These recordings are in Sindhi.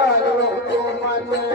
جا رو تو من نے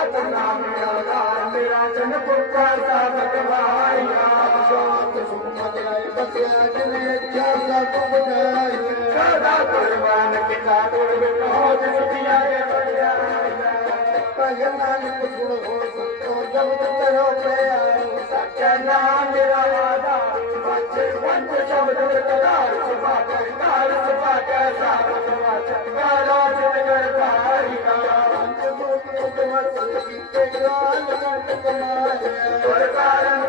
تیرے نام میں گلگار میرا جن کو کھتا خدا وایہ ساتھ سکھ مت لائے دسے جے چاند گم جائے تے خدا تیرے مان کے تا دیر بے ہو جے دنیا میں بڑھ جائے سچنا نام نکلو ہو ستے جب چروں پہ پر کرم